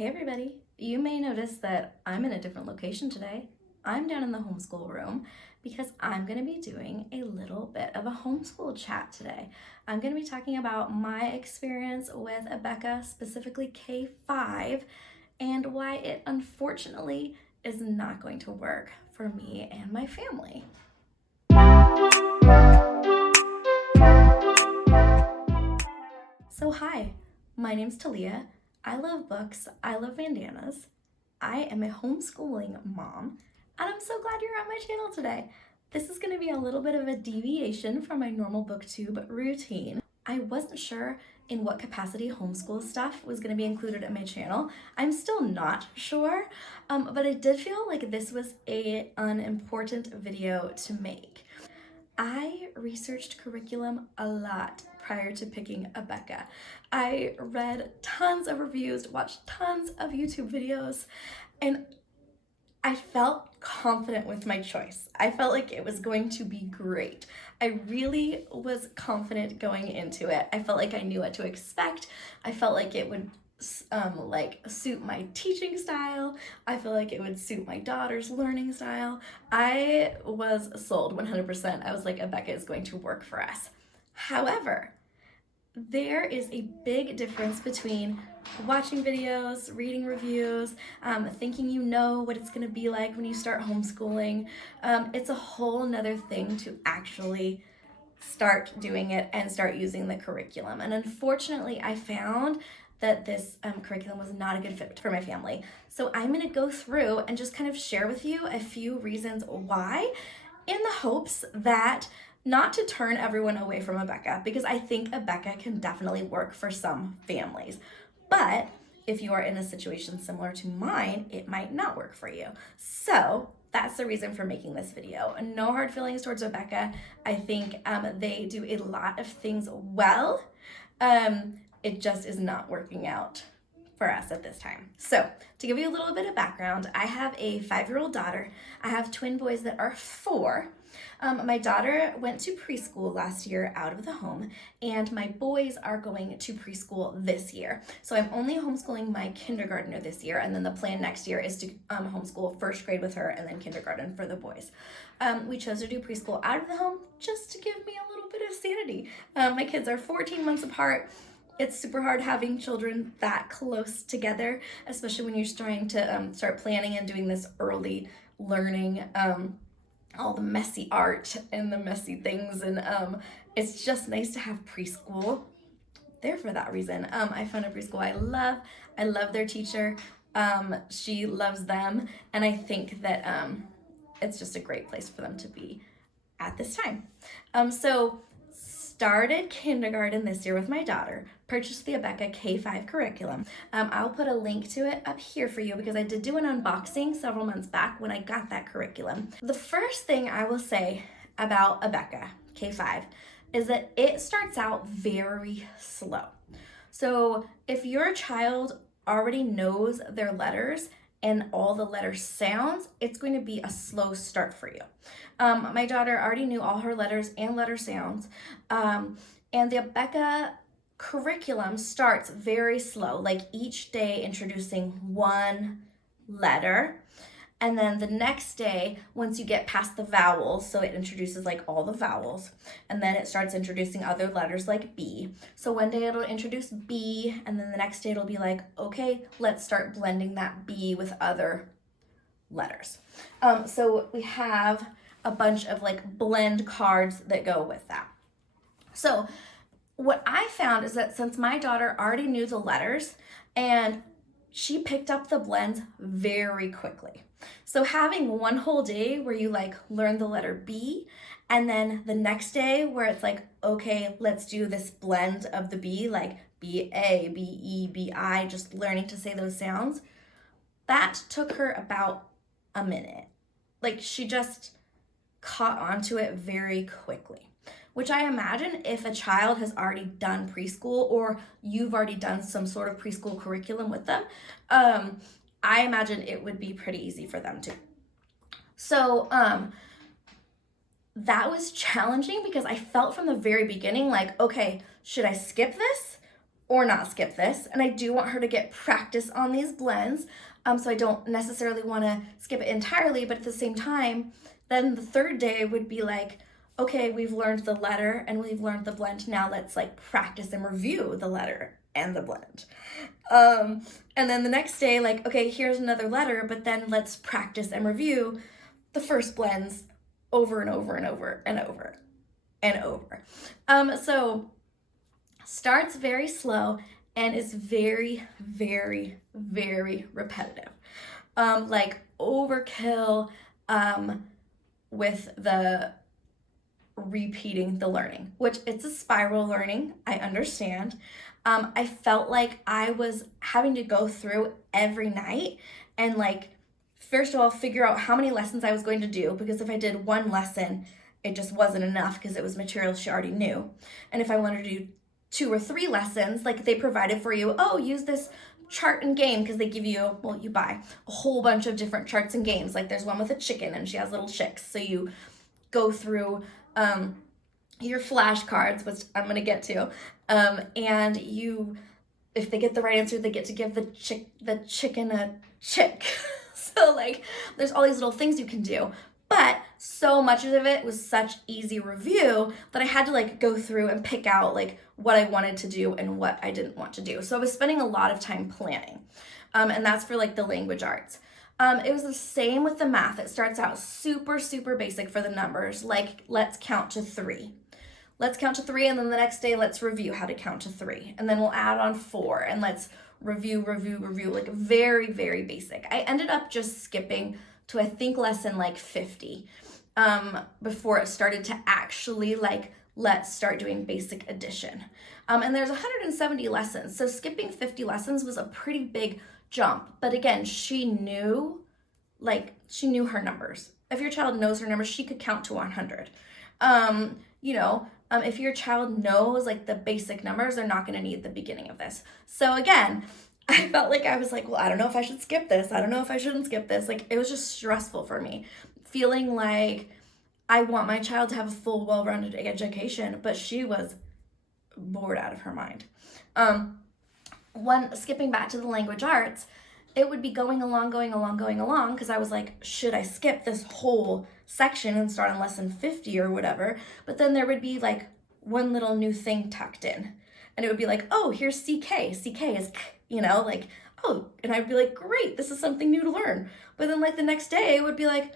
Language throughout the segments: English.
Hey everybody, you may notice that I'm in a different location today. I'm down in the homeschool room because I'm going to be doing a little bit of a homeschool chat today. I'm going to be talking about my experience with Abeka, specifically K5, and why it unfortunately is not going to work for me and my family. So hi, my name's Talia. I love books, I love bandanas. I am a homeschooling mom, and I'm so glad you're on my channel today. This is going to be a little bit of a deviation from my normal booktube routine. I wasn't sure in what capacity homeschool stuff was going to be included in my channel. I'm still not sure, but I did feel like this was an important video to make. I researched curriculum a lot prior to picking Abeka. I read tons of reviews, watched tons of YouTube videos, and I felt confident with my choice. I felt like it was going to be great. I really was confident going into it. I felt like I knew what to expect. I felt like it would suit my teaching style. I feel like it would suit my daughter's learning style. I was sold 100%. I was like, Abeka is going to work for us. However, there is a big difference between watching videos, reading reviews, thinking you know what it's going to be like when you start homeschooling. It's a whole nother thing to actually start doing it and start using the curriculum. And unfortunately, I found that this curriculum was not a good fit for my family. So I'm gonna go through and just kind of share with you a few reasons why, in the hopes that not to turn everyone away from Abeka, because I think Abeka can definitely work for some families. But if you are in a situation similar to mine, it might not work for you. So that's the reason for making this video. No hard feelings towards Abeka. I think they do a lot of things well. It just is not working out for us at this time. So to give you a little bit of background, I have a 5-year-old daughter. I have twin boys that are 4. My daughter went to preschool last year out of the home, and my boys are going to preschool this year. So I'm only homeschooling my kindergartner this year, and then the plan next year is to homeschool first grade with her and then kindergarten for the boys. We chose to do preschool out of the home just to give me a little bit of sanity. My kids are 14 months apart. It's super hard having children that close together, especially when you're trying to start planning and doing this early learning, all the messy art and the messy things. And it's just nice to have preschool there for that reason. I found a preschool I love their teacher. She loves them. And I think that it's just a great place for them to be at this time. So started kindergarten this year with my daughter, purchased the Abeka K5 curriculum. I'll put a link to it up here for you because I did do an unboxing several months back when I got that curriculum. The first thing I will say about Abeka K5 is that it starts out very slow. So if your child already knows their letters and all the letter sounds, it's going to be a slow start for you. My daughter already knew all her letters and letter sounds, and the Abeka curriculum starts very slow, like each day introducing one letter, and then the next day, once you get past the vowels, so it introduces like all the vowels, and then it starts introducing other letters like B. So one day it'll introduce B, and then the next day it'll be like, okay, let's start blending that B with other letters. So we have a bunch of like blend cards that go with that. So what I found is that since my daughter already knew the letters and she picked up the blends very quickly. So having one whole day where you like learn the letter B, and then the next day where it's like, okay, let's do this blend of the B, like B-A, B-E, B-I, just learning to say those sounds, that took her about a minute. Like she just caught onto it very quickly, which I imagine if a child has already done preschool or you've already done some sort of preschool curriculum with them, I imagine it would be pretty easy for them too. So that was challenging because I felt from the very beginning like, okay, should I skip this or not skip this. And I do want her to get practice on these blends. So I don't necessarily want to skip it entirely, but at the same time, then the third day would be like, okay, we've learned the letter and we've learned the blend. Now let's like practice and review the letter and the blend. And then the next day, like, okay, here's another letter, but then let's practice and review the first blends over and over and over and over and over. So starts very slow and is very, very, very repetitive. Like overkill with the repeating the learning, which it's a spiral learning, I understand. I felt like I was having to go through every night and like, first of all, figure out how many lessons I was going to do, because if I did one lesson, it just wasn't enough because it was material she already knew. And if I wanted to do 2 or 3 lessons, like they provided for you, oh, use this chart and game, because they give you, well, you buy a whole bunch of different charts and games. Like there's one with a chicken and she has little chicks. So you go through your flashcards, which I'm gonna get to, and you, if they get the right answer, they get to give the chicken a chick. So like there's all these little things you can do, but so much of it was such easy review that I had to like go through and pick out like what I wanted to do and what I didn't want to do. So I was spending a lot of time planning, and that's for like the language arts. It was the same with the math. It starts out super, super basic for the numbers, like let's count to 3. Let's count to 3, and then the next day, let's review how to count to 3. And then we'll add on 4, and let's review, like very, very basic. I ended up just skipping to, I think, lesson like 50 before it started to actually like, let's start doing basic addition. And there's 170 lessons, so skipping 50 lessons was a pretty big jump. But again, she knew her numbers. If your child knows her numbers, she could count to 100. If your child knows like the basic numbers, they're not going to need the beginning of this. So again, I felt like I was like, well, I don't know if I should skip this. I don't know if I shouldn't skip this. Like it was just stressful for me, feeling like I want my child to have a full, well-rounded education, but she was bored out of her mind. Skipping back to the language arts, it would be going along, because I was like, should I skip this whole section and start on lesson 50 or whatever? But then there would be like one little new thing tucked in, and it would be like, oh, here's CK. CK is, like, oh, and I'd be like, great, this is something new to learn. But then like the next day it would be like,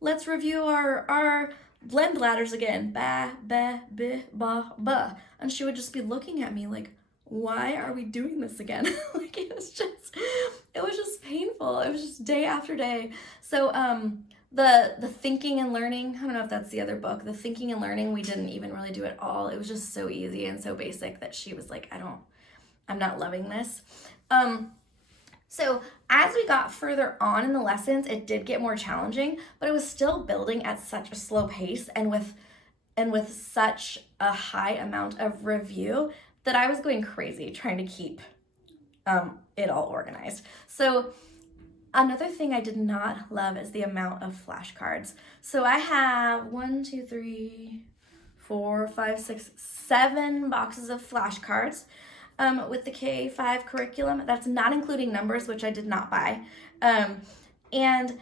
let's review our blend ladders again. Ba, ba, bi, ba, ba. And she would just be looking at me like, why are we doing this again? Like it was just painful. It was just day after day. So the thinking and learning, I don't know if that's the other book, the thinking and learning, we didn't even really do it all. It was just so easy and so basic that she was like, I'm not loving this. So as we got further on in the lessons, it did get more challenging, but it was still building at such a slow pace and with such a high amount of review that I was going crazy trying to keep it all organized. So another thing I did not love is the amount of flashcards. So I have 7 boxes of flashcards with the K-5 curriculum. That's not including numbers, which I did not buy. And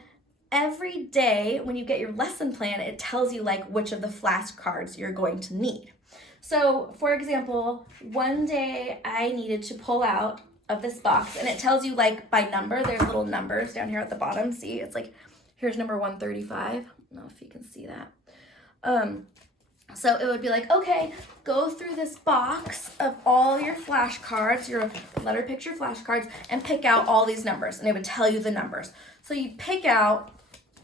every day when you get your lesson plan, it tells you like which of the flashcards you're going to need. So for example, one day I needed to pull out of this box, and it tells you like by number. There's little numbers down here at the bottom. See, it's like, here's number 135. I don't know if you can see that. So it would be like, okay, go through this box of all your flashcards, your letter picture flashcards, and pick out all these numbers, and it would tell you the numbers. So you pick out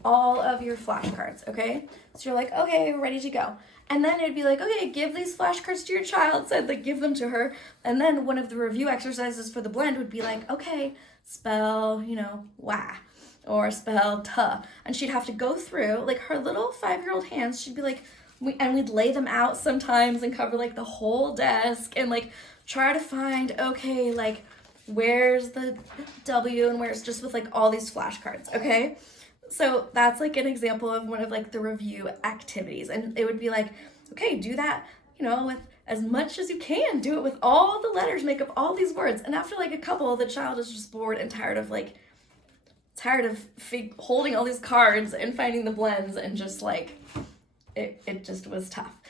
all of your flashcards, okay? So you're like, okay, we're ready to go. And then it'd be like, okay, give these flashcards to your child. So I'd like give them to her. And then one of the review exercises for the blend would be like, okay, spell, wah, or spell tuh. And she'd have to go through, like her little 5-year-old hands, she'd be like, we'd lay them out sometimes and cover like the whole desk and like try to find, okay, like where's the W and where's, just with like all these flashcards, okay? So that's like an example of one of like the review activities. And it would be like, okay, do that, with as much as you can. Do it with all the letters, make up all these words. And after like a couple, the child is just bored and tired of holding all these cards and finding the blends, and just like, it just was tough.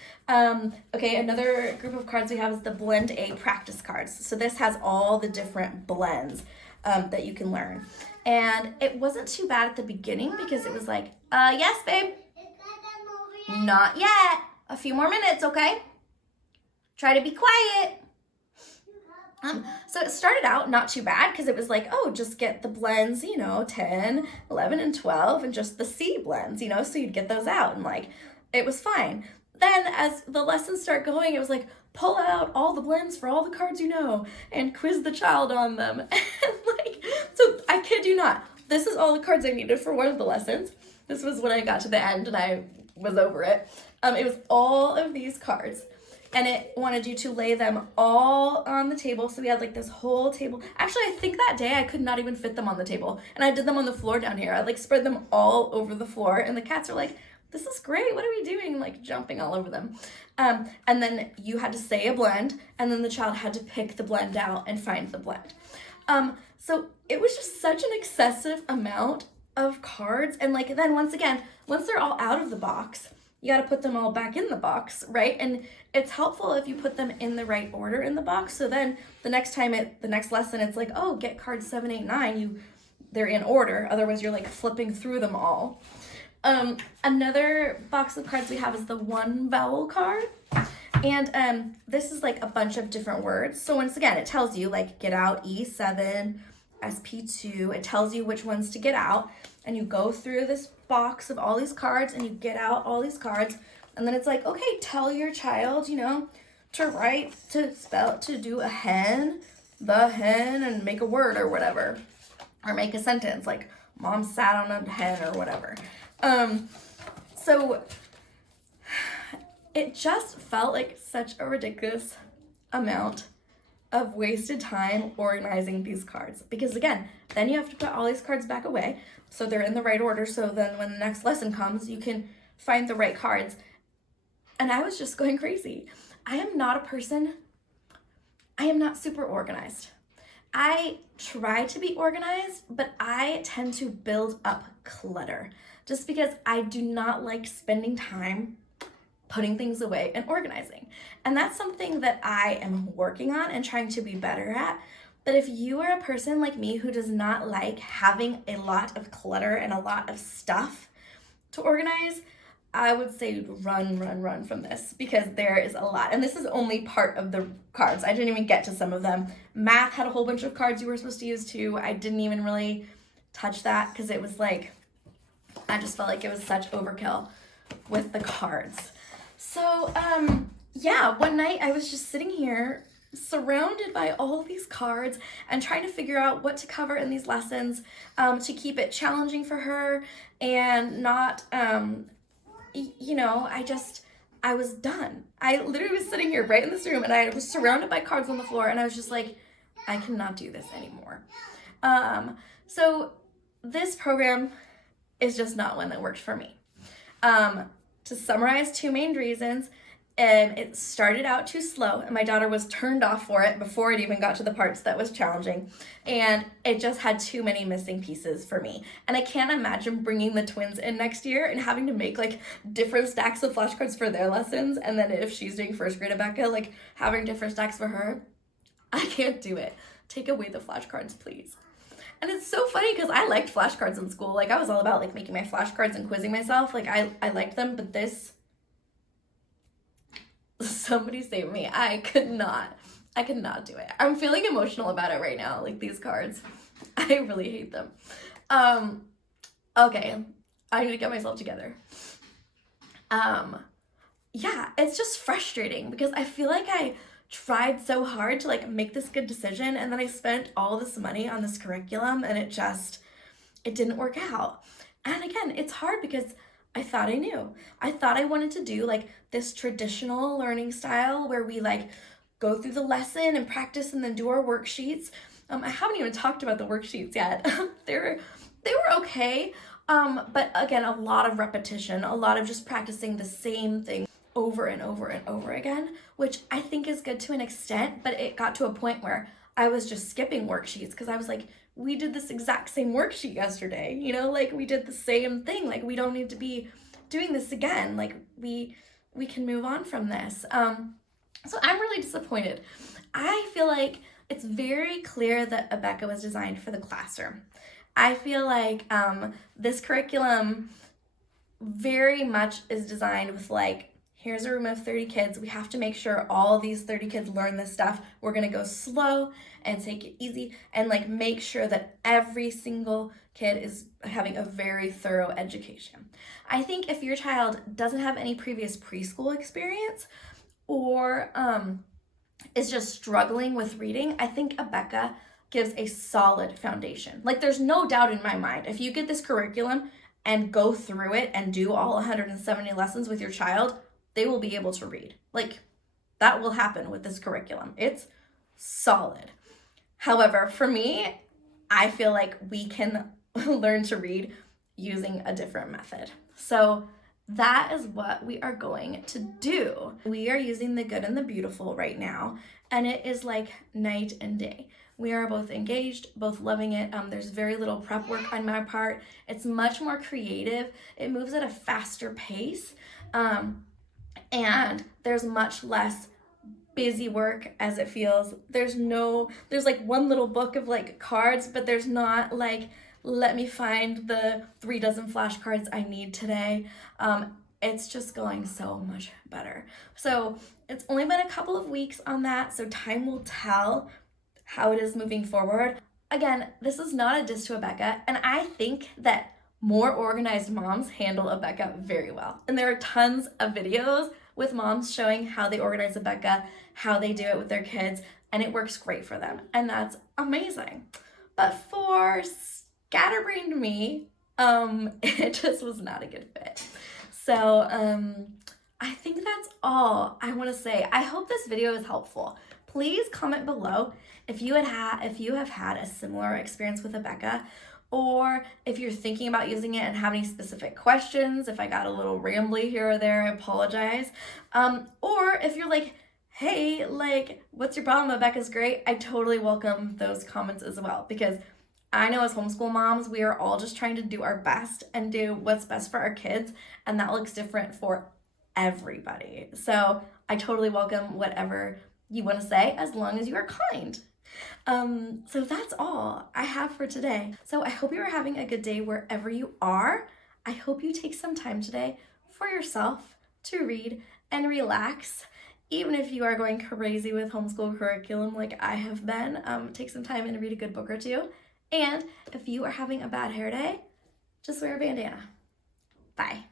Okay, another group of cards we have is the Blend A practice cards. So this has all the different blends that you can learn. And it wasn't too bad at the beginning because it was like, yes, babe. Not yet. A few more minutes, okay? Try to be quiet. So it started out not too bad because it was like, oh, just get the blends, 10, 11, and 12, and just the C blends, so you'd get those out, and like, it was fine. Then as the lessons start going, it was like, pull out all the blends for all the cards and quiz the child on them. And like, so I kid you not, this is all the cards I needed for one of the lessons. This was when I got to the end and I was over it. It was all of these cards, and it wanted you to lay them all on the table. So we had like this whole table. Actually, I think that day I could not even fit them on the table, and I did them on the floor down here. I like spread them all over the floor, and the cats are like, this is great, what are we doing? Like jumping all over them. And then you had to say a blend, and then the child had to pick the blend out and find the blend. So it was just such an excessive amount of cards. And like, then once they're all out of the box, you got to put them all back in the box, right? And it's helpful if you put them in the right order in the box. So then the next lesson, it's like, oh, get cards 7, 8, 9. They're in order. Otherwise, you're like flipping through them all. Another box of cards we have is the one vowel card. And this is like a bunch of different words. So once again, it tells you like get out E7, SP2. It tells you which ones to get out. And you go through this box of all these cards and you get out all these cards. And then it's like, okay, tell your child, to write, to spell, to do a hen, the hen, and make a word or whatever. Or make a sentence like mom sat on a hen or whatever. So it just felt like such a ridiculous amount of wasted time organizing these cards, because again, then you have to put all these cards back away so they're in the right order, so then when the next lesson comes, you can find the right cards. And I was just going crazy. I am not super organized. I try to be organized, but I tend to build up clutter just because I do not like spending time putting things away and organizing. And that's something that I am working on and trying to be better at. But if you are a person like me who does not like having a lot of clutter and a lot of stuff to organize, I would say run from this, because there is a lot. And this is only part of the cards. I didn't even get to some of them. Math had a whole bunch of cards you were supposed to use too. I didn't even really touch that because it was like, I just felt like it was such overkill with the cards. So, yeah, one night I was just sitting here surrounded by all these cards and trying to figure out what to cover in these lessons to keep it challenging for her and not, I was done. I literally was sitting here right in this room and I was surrounded by cards on the floor and I was just like, I cannot do this anymore. So this program is just not one that worked for me. To summarize, 2 main reasons. It started out too slow and my daughter was turned off for it before it even got to the parts that was challenging, and it just had too many missing pieces for me. And I can't imagine bringing the twins in next year and having to make like different stacks of flashcards for their lessons, and then if she's doing first grade Abeka, like having different stacks for her. I can't do it. Take away the flashcards, please. And it's so funny because I liked flashcards in school. Like I was all about like making my flashcards and quizzing myself. Like I liked them, but this, somebody save me. I could not do it. I'm feeling emotional about it right now. Like these cards, I really hate them. Okay, I need to get myself together. Yeah, it's just frustrating because I feel like I tried so hard to like make this good decision, and then I spent all this money on this curriculum and it didn't work out. And again, it's hard because I thought I knew. I thought I wanted to do like this traditional learning style where we like go through the lesson and practice and then do our worksheets. I haven't even talked about the worksheets yet. They were okay. But again, a lot of repetition, a lot of just practicing the same thing over and over and over again, which I think is good to an extent, but it got to a point where I was just skipping worksheets because I was like, we did this exact same worksheet yesterday, you know, like we did the same thing, like we don't need to be doing this again, like we can move on from this. So I'm really disappointed. I feel like it's very clear that Abeka was designed for the classroom. I feel like this curriculum very much is designed with like, here's a room of 30 kids. We have to make sure all these 30 kids learn this stuff. We're gonna go slow and take it easy and like make sure that every single kid is having a very thorough education. I think if your child doesn't have any previous preschool experience or is just struggling with reading, I think Abeka gives a solid foundation. Like there's no doubt in my mind, if you get this curriculum and go through it and do all 170 lessons with your child, they will be able to read. Like that will happen with this curriculum. It's solid. However, for me, I feel like we can learn to read using a different method. So that is what we are going to do. We are using the good and the beautiful right now, and it is like night and day. We are both engaged, both loving it. There's very little prep work on my part. It's much more creative. It moves at a faster pace, and there's much less busy work as it feels. There's like one little book of like cards, but there's not like, let me find the 3 dozen flashcards I need today. It's just going so much better. So it's only been a couple of weeks on that, so time will tell how it is moving forward. Again, this is not a diss to Abeka, and I think that more organized moms handle Abeka very well. And there are tons of videos with moms showing how they organize Abeka, how they do it with their kids, and it works great for them. And that's amazing. But for scatterbrained me, it just was not a good fit. So I think that's all I want to say. I hope this video is helpful. Please comment below if you have had a similar experience with Abeka, or if you're thinking about using it and have any specific questions. If I got a little rambly here or there, I apologize. Or if you're like, hey, like, what's your problem? Abeka's great. I totally welcome those comments as well, because I know as homeschool moms, we are all just trying to do our best and do what's best for our kids, and that looks different for everybody. So I totally welcome whatever you want to say, as long as you are kind. So that's all I have for today. So I hope you are having a good day wherever you are. I hope you take some time today for yourself to read and relax. Even if you are going crazy with homeschool curriculum like I have been, take some time and read a good book or two. And if you are having a bad hair day, just wear a bandana. Bye.